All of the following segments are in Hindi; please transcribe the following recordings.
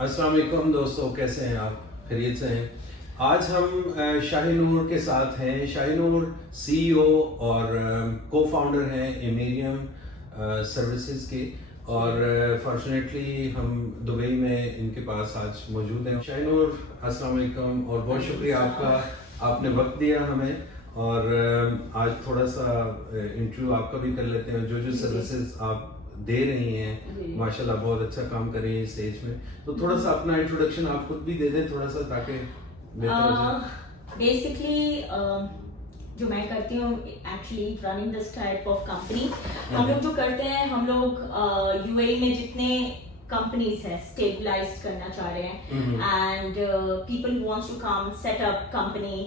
अस्सलाम वालेकुम दोस्तों, कैसे हैं आप? खैरियत से हैं? आज हम शाहीनूर के साथ हैं। शाहीनूर सीईओ और को फाउंडर हैं एमेरियम सर्विसेज के, और फॉर्चुनेटली हम दुबई में इनके पास आज मौजूद हैं। शाहीनूर, अस्सलाम वालेकुम और बहुत शुक्रिया आपका, आपने वक्त दिया हमें। और आज थोड़ा सा इंटरव्यू आपका भी कर लेते हैं। जो सर्विसेज आप दे रही हैं माशाल्लाह बहुत अच्छा काम कर रही हैं स्टेज में, तो थोड़ा सा अपना इंट्रोडक्शन आप खुद भी दे दें थोड़ा सा, ताकि बेहतर हो जाए। बेसिकली जो मैं करती हूँ actually running this type of company, हम लोग जो करते हैं, हम लोग यूएई में जितने कंपनीज है स्टेबलाइज करना चाह रहे हैं and people wants to come set up company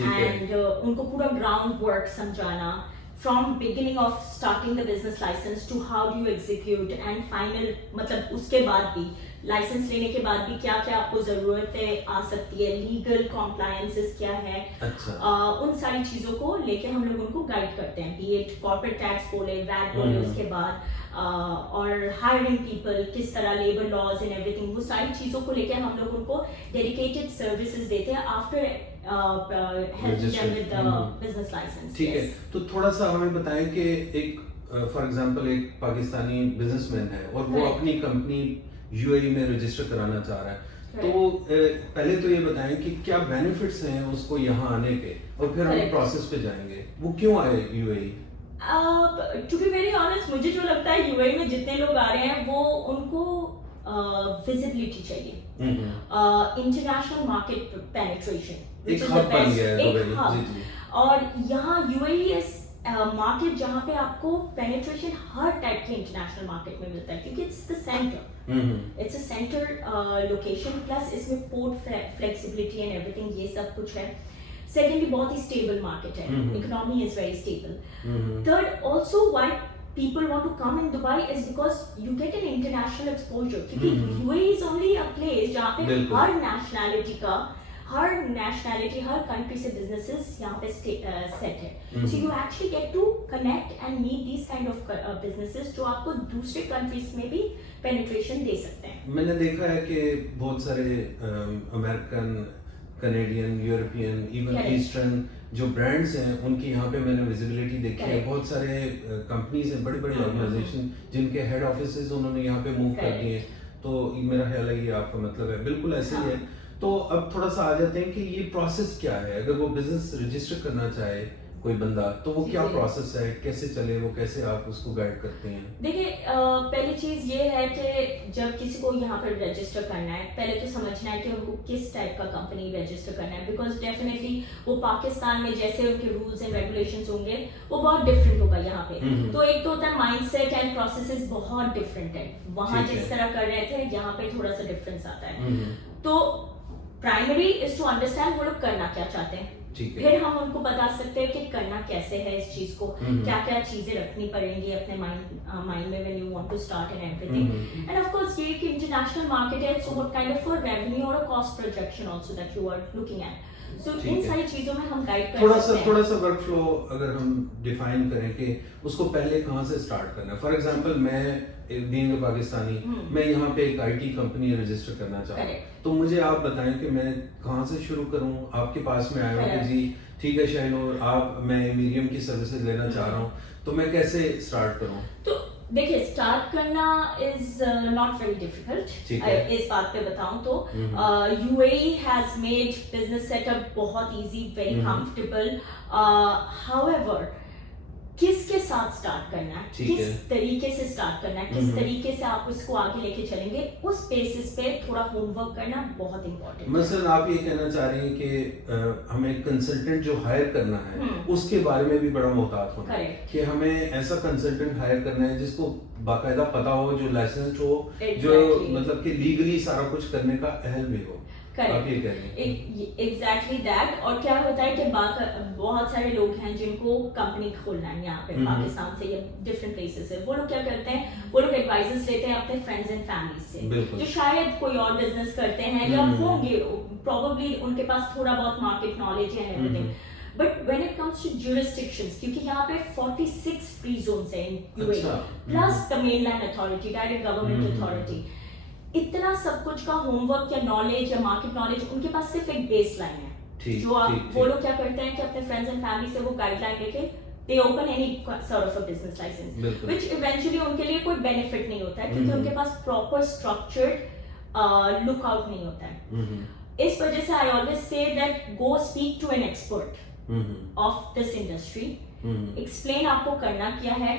and उनको पूरा ग्राउंड वर्क समझाना from beginning of starting the business license to how do you execute and final, मतलब उसके बाद भी लाइसेंस लेने के बाद भी क्या क्या आपको जरूरतें आ सकती है, लीगल कॉम्प्लायंसेस क्या है, उन सारी चीजों को लेके हम लोग उनको गाइड करते हैं। बी इट कॉर्पोरेट टैक्स बोले, वैट बोले, उसके बाद और हायरिंग पीपल, किस तरह लेबर लॉज एंड एवरीथिंग, वो सारी चीजों को लेके हम लोग उनको डेडिकेटेड सर्विसेज देते हैं आफ्टर बिजनेस लाइसेंस। ठीक है, तो थोड़ा सा हमें बताएं कि एक फॉर एग्जांपल एक पाकिस्तानी बिजनेसमैन है और वो अपनी कंपनी यूएई में रजिस्टर कराना चाह रहा है, तो पहले तो ये बताएं कि क्या बेनिफिट्स हैं उसको यहाँ आने के, और फिर हम प्रोसेस पे जाएंगे वो क्यों आए UAE. To be very honest, मुझे जो लगता है यूएई में जितने लोग आ रहे हैं वो उनको विजिबिलिटी चाहिए, इंटरनेशनल मार्केट पेनिट्रेशन, एक हब बन गया है दुबई। जी। और यहाँ यूएई इज मार्केट जहाँ पे आपको पेनिट्रेशन हर टाइप के इंटरनेशनल मार्केट में मिलता है, क्योंकि it's the centre, it's a centre location, plus इसमें पोर्ट फ्लेक्सिबिलिटी एंड एवरीथिंग, ये सब कुछ है। सेकेंडली बहुत ही स्टेबल मार्केट है, economy is very stable. Third also why people want to come in Dubai is because you get an international exposure, क्योंकि UAE is only a place जहाँ पे हर nationality, हर country से businesses यहाँ पे set है, so you actually get to connect and meet these kind of businesses जो आपको दूसरे countries में भी penetration दे सकते हैं। मैंने देखा है कि बहुत सारे American, Canadian, European, even eastern जो ब्रांड्स हैं उनकी यहाँ पे मैंने विजिबिलिटी देखी है। बहुत सारे कंपनीज हैं, बड़ी बड़ी ऑर्गेनाइजेशन जिनके हेड ऑफिसेज उन्होंने यहाँ पे मूव कर दिए, तो मेरा ख्याल है ये आपका मतलब है, बिल्कुल ऐसे ही है। तो अब थोड़ा सा आ जाते हैं कि ये प्रोसेस क्या है, अगर वो बिजनेस रजिस्टर करना चाहे कोई बंदा, तो वो क्या प्रोसेस है, कैसे चले वो, कैसे आप उसको गाइड करते हैं? देखिए, पहली चीज ये है कि जब किसी को यहाँ पर रजिस्टर करना है, पहले तो समझना है कि उनको किस टाइप का कंपनी रजिस्टर करना है, बिकॉज डेफिनेटली वो पाकिस्तान में जैसे उनके रूल्स एंड रेगुलेशंस होंगे वो बहुत डिफरेंट होगा यहाँ पे। तो एक तो होता है माइंडसेट एंड प्रोसेसेस बहुत डिफरेंट है, वहाँ जिस तरह कर रहे थे यहाँ पे थोड़ा सा डिफरेंस आता है। तो प्राइमरी इज टू अंडरस्टैंड वो लोग करना क्या चाहते हैं, फिर हम उनको बता सकते हैं कि करना कैसे है इस चीज को, क्या क्या चीजें रखनी पड़ेंगी अपने माइंड में when you want to start and everything. And of course ये एक इंटरनेशनल मार्केट है, so what kind of a revenue और a cost projection also that you are looking at, so इन सारी चीजों में हम गाइड कर सकते हैं। थोड़ा सा वर्क फ्लो अगर हम डिफाइन करें कि उसको पहले कहाँ से स्टार्ट करना है। फॉर एग्जांपल मैं बीइंग अ पाकिस्तानी, मैं यहाँ पे एक आईटी कंपनी रजिस्टर करना चाहता हूँ, तो मुझे आप बताएं कि मैं कहाँ से शुरू करूँ। आपके पास में आया हूँ कि जी ठीक है शाहीनूर, मैं एमेरियम की सर्विसेज लेना चाह रहा हूँ, तो मैं कैसे स्टार्ट करूँ? तो देखिए, स्टार्ट करना इज नॉट वेरी डिफिकल्ट। इस बात पे बताऊं तो UAE has made business setup बहुत इजी, वेरी कंफर्टेबल। हाउएवर किसके साथ स्टार्ट करना है, किस तरीके से स्टार्ट करना है, किस तरीके से आप उसको आगे लेके चलेंगे, उस बेसिस पे थोड़ा होमवर्क करना बहुत इंपॉर्टेंट है। मसलन आप ये कहना चाह रही हैं कि हमें कंसल्टेंट जो हायर करना है उसके बारे में भी बड़ा मोहतात होना है, कि हमें ऐसा कंसल्टेंट हायर करना है जिसको बाकायदा पता हो, जो लाइसेंस्ड हो, जो मतलब कि लीगली सारा कुछ करने का अहल भी हो। Exactly that. और क्या होता है कि बहुत सारे लोग हैं जिनको कंपनी खोलना है यहाँ पे पाकिस्तान से या डिफरेंट प्लेसेस से, वो लोग क्या करते हैं, वो लोग एडवाइजेस लेते हैं अपने फ्रेंड्स एंड फैमिली से जो शायद कोई और बिजनेस करते हैं या होंगे, प्रोबेबली उनके पास थोड़ा बहुत मार्केट नॉलेज है everything. But when it comes to jurisdictions, क्योंकि यहाँ पे 46 फ्री जोन्स हैं in UAE plus the mainland authority, direct government authority, इतना सब कुछ का होमवर्क या नॉलेज या मार्केट नॉलेज उनके पास सिर्फ एक बेस लाइन है। ठीक, जो आप ठीक, वो ठीक। लोग क्या करते हैं कि अपने फ्रेंड्स एंड फैमिली से वो गाइडलाइन लेके they open any sort of a business license, बिल्कुल। which eventually उनके लिए कोई बेनिफिट नहीं होता है क्योंकि उनके पास प्रॉपर स्ट्रक्चर्ड लुकआउट नहीं होता है। इस वजह से I always say that go speak to an expert of this industry, explain आपको करना क्या है,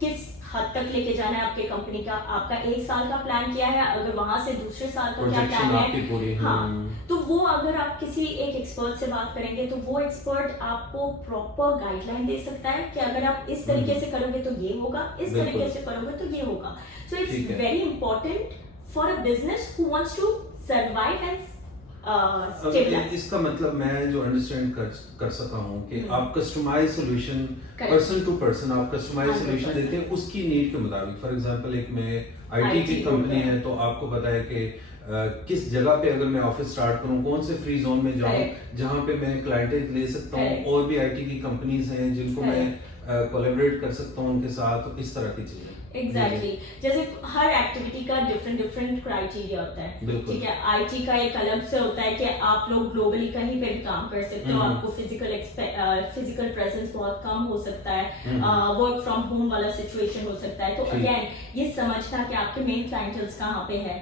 किस हद तक लेके जाना है आपके कंपनी का, आपका 1 साल का प्लान क्या है, अगर वहां से दूसरे साल का क्या प्लान है। हाँ, तो वो अगर आप किसी एक एक्सपर्ट से बात करेंगे तो वो एक्सपर्ट आपको प्रॉपर गाइडलाइन दे सकता है कि अगर आप इस तरीके से करोगे तो ये होगा, इस तरीके से करोगे तो ये होगा। So it's very important for a business who wants to survive and इसका मतलब मैं जो अंडरस्टैंड कर सका हूँ कि आप customise solution person to person आप कस्टमाइज सोल्यूशन देते हैं उसकी नीड के मुताबिक। फॉर एग्जांपल एक मैं आईटी की कंपनी है तो आपको पता है कि किस जगह पे अगर मैं ऑफिस स्टार्ट करूं, कौन से फ्री जोन में जाऊं जहां पे मैं क्लाइंटेज ले सकता हूं, और भी आईटी की कंपनीज हैं जिनको मैं कोलैबोरेट कर सकता हूं उनके साथ, इस तरह की चीजें। एग्जैक्टली जैसे हर एक्टिविटी का डिफरेंट क्राइटेरिया होता है, ठीक है। आईटी का एक अलग से होता है कि आप लोग ग्लोबली कहीं पे भी काम कर सकते हो, आपको फिजिकल प्रेजेंस बहुत कम हो सकता है, वर्क फ्रॉम होम वाला सिचुएशन हो सकता है। तो अगेन ये समझना कि आपके मेन क्लाइंटल्स कहाँ पे है,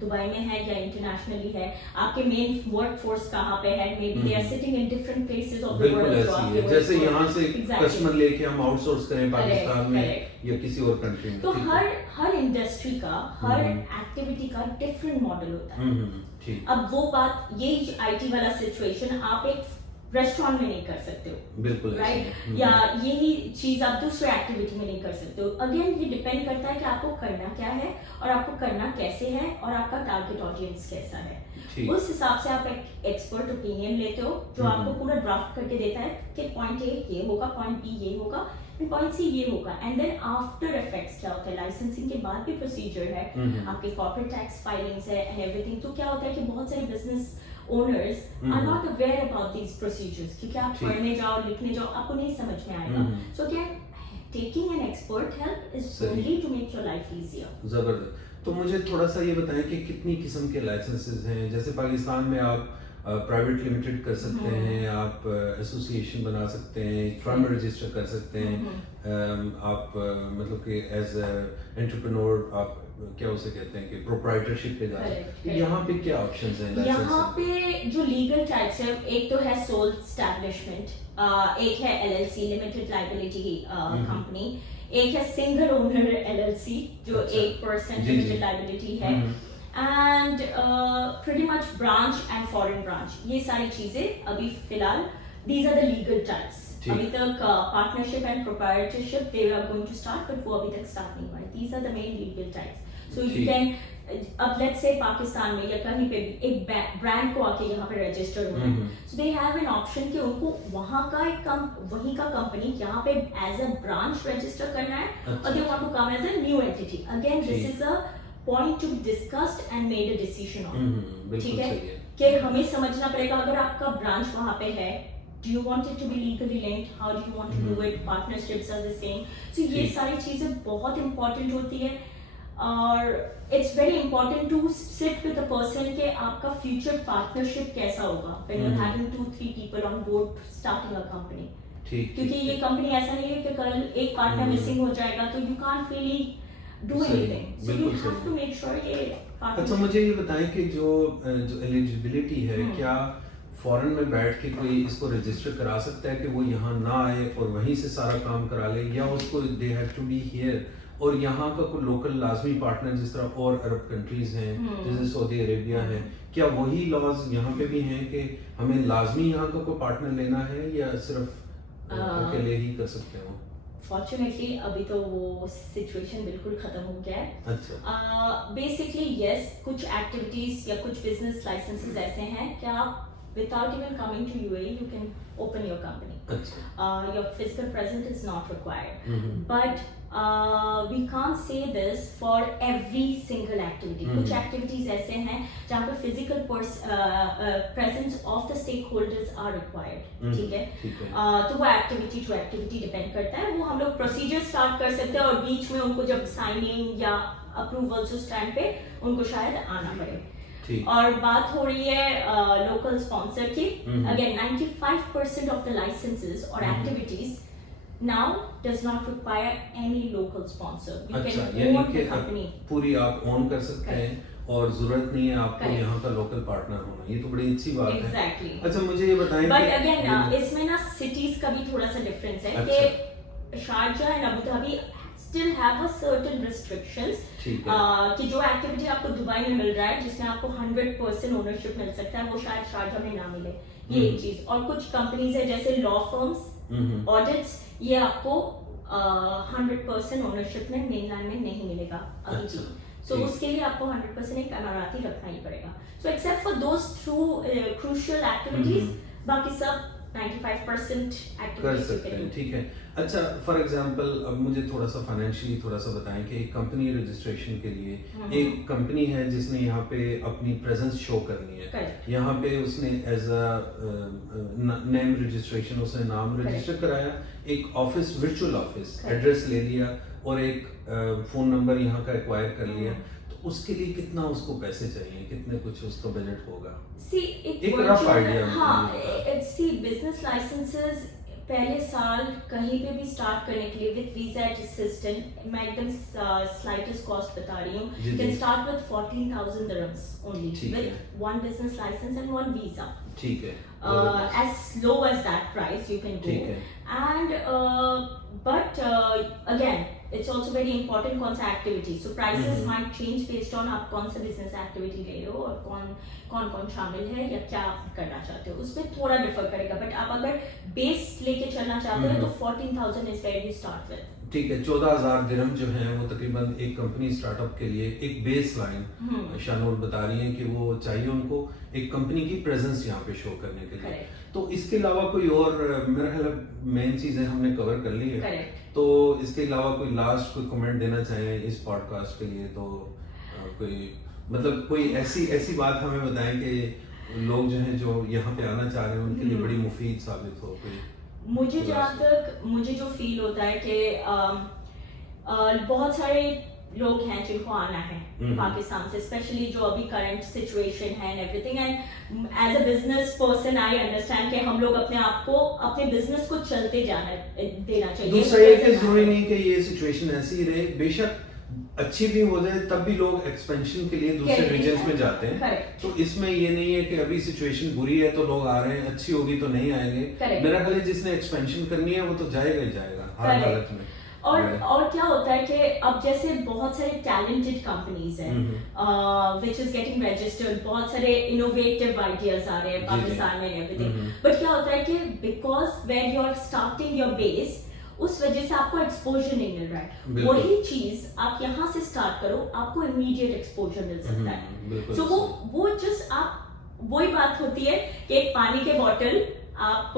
दुबई में है या इंटरनेशनली है, आपके मेन वर्क फोर्स कहाँ पे है, maybe they are sitting in different places of the world. जैसे यहाँ से कस्टमर लेके हम आउटसोर्स करें पाकिस्तान में या किसी और कंट्री में, तो हर इंडस्ट्री का हर एक्टिविटी का डिफरेंट मॉडल होता है। अब वो बात यही आईटी वाला सिचुएशन आप एक रेस्टोरेंट में नहीं कर सकते हो, बिल्कुल राइट, या यही चीज आप दूसरे एक्टिविटी में नहीं कर सकते हो। अगेन ये डिपेंड करता है कि आपको करना क्या है और आपको करना कैसे है और आपका टारगेट ऑडियंस कैसा है। उस हिसाब से आप एक एक्सपर्ट ओपिनियन लेते हो जो आपको पूरा ड्राफ्ट करके देता है कि पॉइंट ए ये होगा, पॉइंट बी ये होगा, पॉइंट सी ये होगा, एंड देन आफ्टर इफेक्ट्स क्या होता है, लाइसेंसिंग के बाद भी प्रोसीजर है, आपके कॉर्पोरेट टैक्स फाइलिंग्स है एंड एवरीथिंग। तो क्या होता है कि बहुत सारे business owners are not aware about these procedures, क्योंकि आप पढ़ने जाओ लिखने जाओ आपको नहीं समझ में आएगा। सो क्या taking an expert help is only to make your life easier. जबरदस्त। तो मुझे थोड़ा सा ये बताएं कि कितनी किस्म के लाइसेंसेस हैं। जैसे पाकिस्तान में आप प्राइवेट लिमिटेड कर सकते हैं, आप एसोसिएशन बना सकते हैं, फर्म रजिस्टर कर सकते हैं, आप मतलब कि एज एंटरप्रेन्योर आप क्या उसे कहते हैं कि प्रोप्राइटरशिप पे जा सकते हैं। यहाँ पे क्या ऑप्शंस हैं? यहाँ पे जो लीगल टाइप्स है, एक तो है सोल एस्टैब्लिशमेंट, एक है एलएलसी लिमिटेड लायबिलिटी कंपनी, एक है सिंगल ओनर एलएलसी जो 1% लिमिटेड लायबिलिटी है, and pretty much branch and foreign branch. ये सारी चीजें अभी फिलहाल these are the legal types. अभी तक partnership and proprietorship they are going to start, but वो अभी तक स्टार्ट नहीं हुआ है। These are the main legal types. So you can, अब लेट्स से पाकिस्तान में या कहीं पे भी एक ब्रांड को आके यहाँ पे रजिस्टर होना है, सो दे हैव एन ऑप्शन कि उनको वहाँ का एक वहीं का कंपनी यहाँ पे एज अ ब्रांच रजिस्टर करना है, और they want to come as a new entity. Again this is a point to be discussed and made a decision on, ठीक है, कि हमें समझना पड़ेगा अगर आपका ब्रांच वहाँ पे है, do you want it to be legally linked, how do you want to do it, partnerships are the same। so ये सारी चीजें बहुत important होती है, और it's very important to sit with a person के आपका future partnership कैसा होगा when you're having 2-3 people on board starting a company। क्योंकि ये कंपनी ऐसा नहीं है कि कल एक पार्टनर मिसिंग हो जाएगा तो you can't really do anything, so you have to make sure ये partnership। अच्छा मुझे ये बताएं कि जो एलिजिबिलिटी है, क्या फॉरेन में बैठ के कोई इसको रजिस्टर करा सकता है कि वो यहाँ ना आए और वहीं से सारा काम करा ले, या उसको they have to be here, और यहाँ का कोई लोकल लाजमी पार्टनर जिस तरह और अरब कंट्रीज हैं जैसे सऊदी अरेबिया है, क्या वही लॉज यहाँ पे भी हैं कि हमें लाजमी यहाँ का कोई पार्टनर लेना है या सिर्फ अकेले ही कर सकते हो? फॉर्चुनेटली अभी तो वो सिचुएशन बिल्कुल खत्म हो गया है। अच्छा। बेसिकली यस, कुछ एक्टिविटीज या कुछ बिजनेस लाइसेंसेस ऐसे हैं कि आप without even coming to UAE you can open your company। your physical presence is not required, but we can't say this for every single activity। कुछ activities ऐसे हैं जहाँ पे physical presence of the stakeholders are required, ठीक है। तो वो activity to activity depend करता है, वो हम लोग procedure start कर सकते हैं और बीच में उनको जब signing या अप्रूवल्स उस टाइम पे उनको शायद आना पड़े। ठीक। और बात हो रही है लोकल स्पॉन्सर की, हम्म। अगेन 95% ऑफ द लाइसेंसेस और activities now does not require any local sponsor. You अच्छा, can यानी own the कि company. पूरी आप ओन कर सकते हैं और जरूरत नहीं है आपको Correct. यहाँ का लोकल पार्टनर होना, ये तो बड़ी अच्छी बात Exactly. है। अच्छा मुझे ये बताएं But कि again इसमें ना cities का भी थोड़ा सा difference है कि Sharjah and Abu Dhabi still have a certain restrictions ठीक है। कि जो एक्टिविटी आपको दुबई में मिल रहा है जिसमें आपको 100% ओनरशिप मिल सकता है, वो शायद शारजाह में ना मिले, ये एक चीज। और कुछ कंपनीज है जैसे लॉ फर्म्स, ऑडिट्स, ये आपको 100% ओनरशिप में मेनलैंड में नहीं मिलेगा अभी भी। सो उसके लिए आपको 100% एक अमाराती रखना ही पड़ेगा। So except for those three crucial activities, बाकी सब 95% कर एक्टिविटीज सकते हैं। ठीक है। अच्छा फॉर एग्जांपल अब मुझे थोड़ा सा फाइनेंशियली थोड़ा सा बताएं कि एक कंपनी रजिस्ट्रेशन के लिए एक कंपनी है जिसने यहाँ पे अपनी प्रेजेंस शो करनी है, यहाँ पे उसने एज अ नेम रजिस्ट्रेशन उसने नाम रजिस्टर कराया, एक ऑफिस वर्चुअल ऑफिस एड्रेस ले लिया और एक फोन नंबर यहाँ का एक्वायर कर लिया, तो उसके लिए कितना उसको पैसे चाहिए, कितने कुछ उसका बजट होगा? एक रफ आइडिया। हाँ, सी बिजनेस लाइसेंसेस पहले साल कहीं पे भी स्टार्ट करने के लिए विद वीजा असिस्टेंट, मैं एकदम स्लाइटेस्ट कॉस्ट बता रही हूँ, you can start with 14,000 dirhams only with one business licence and one visa. ठीक है। as low as that price you can go. ठीक है। And but again it's also very important कौन सा activity, so prices might change based on आप कौन सा business activity ले रहे हो और कौन शामिल है या क्या आप करना चाहते हो, उसमें थोड़ा डिफर करेगा। बट आप अगर बेस लेके चलना चाहते हो तो 14,000 is where you start with. ठीक है। 14,000 दिरहम जो है वो तकरीबन एक कंपनी स्टार्टअप के लिए एक बेस लाइन शानूर बता रही है कि वो चाहिए उनको एक कंपनी की प्रेजेंस यहाँ पे शो करने के लिए। तो इसके अलावा कोई और मेरा ख्याल मेन चीजें हमने कवर कर ली है, तो इसके अलावा कोई लास्ट कोई कमेंट देना चाहें इस पॉडकास्ट के लिए, तो कोई मतलब कोई ऐसी बात हमें बताएं कि लोग जो हैं जो यहाँ पे आना चाह रहे हैं उनके लिए बड़ी मुफीद साबित हो। कोई मुझे जहाँ तक मुझे जो फील होता है कि बहुत सारे लोग हैं जिनको आना है पाकिस्तान से, स्पेशली जो अभी करंट सिचुएशन है and everything, and as a business person I understand कि हम लोग अपने आप को अपने बिजनेस को चलते जाना देना चाहिए। दूसरा ये कि जरूरी नहीं कि ये सिचुएशन ऐसी ही रहे, बेशक अच्छी भी हो जाए तब भी लोग एक्सपेंशन के लिए दूसरे रीजन्स में जाते हैं। तो इसमें ये नहीं है कि अभी सिचुएशन बुरी है तो लोग आ रहे हैं, अच्छी होगी तो नहीं आएंगे। मेरा ख्याल है जिसने एक्सपेंशन करनी है वो तो जाएगा ही जाएगा हर हालत में। और क्या होता है कि अब जैसे बहुत सारे टैलेंटेड कंपनीज हैं व्हिच इज गेटिंग रजिस्टर्ड, बहुत सारे इनोवेटिव आइडियाज आ रहे हैं पाकिस्तान में एवरीथिंग, बट क्या होता है कि because where you are starting your base उस वजह से आपको एक्सपोजर नहीं मिल रहा है। वही चीज आप यहाँ से स्टार्ट करो, आपको इमीडिएट एक्सपोजर मिल सकता है। सो वो जस्ट आप वही बात होती है कि एक पानी के बॉटल आप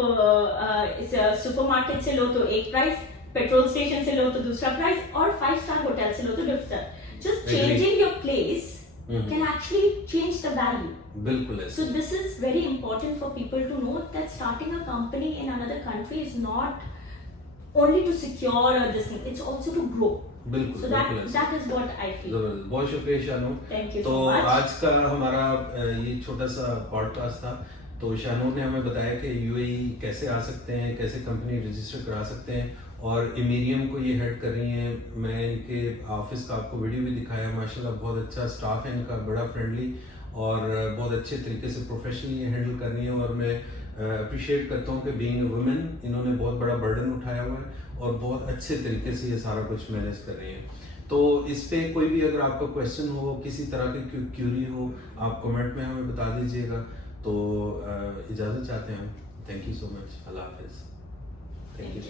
सुपरमार्केट से लो तो एक प्राइस, पेट्रोल स्टेशन से लो तो दूसरा प्राइस, और 5 स्टार होटल से लो तो different. Just changing your place can actually change the value. बिल्कुल। So this is very important for people to know that starting a company in another country is not only to secure this thing, it's also to grow. बिल्कुल। So that is what I feel. बहुत शुक्रिया शानू। Thank you तो so much. आज का हमारा ये छोटा सा पॉडकास्ट था, तो शानूर ने हमें बताया कि यूएई कैसे आ सकते हैं, कैसे कंपनी रजिस्टर करा सकते हैं, और इमीरियम को ये हेड कर रही हैं। मैं इनके ऑफिस का आपको वीडियो भी दिखाया, माशाल्लाह बहुत अच्छा स्टाफ है इनका, बड़ा फ्रेंडली और बहुत अच्छे तरीके से प्रोफेशनली ये हैंडल कर रही हैं। और मैं अप्रिशिएट करता हूँ कि बीइंग अ वुमेन इन्होंने बहुत बड़ा बर्डन उठाया हुआ है और बहुत अच्छे तरीके से ये सारा कुछ मैनेज कर रही हैं। तो इस पे कोई भी अगर आपका क्वेश्चन हो, किसी तरह की क्यूरी हो, आप कमेंट में हमें बता दीजिएगा। तो इजाज़त चाहते हैं हम। Thank you so much. अल्लाह हाफिज़। Thank you.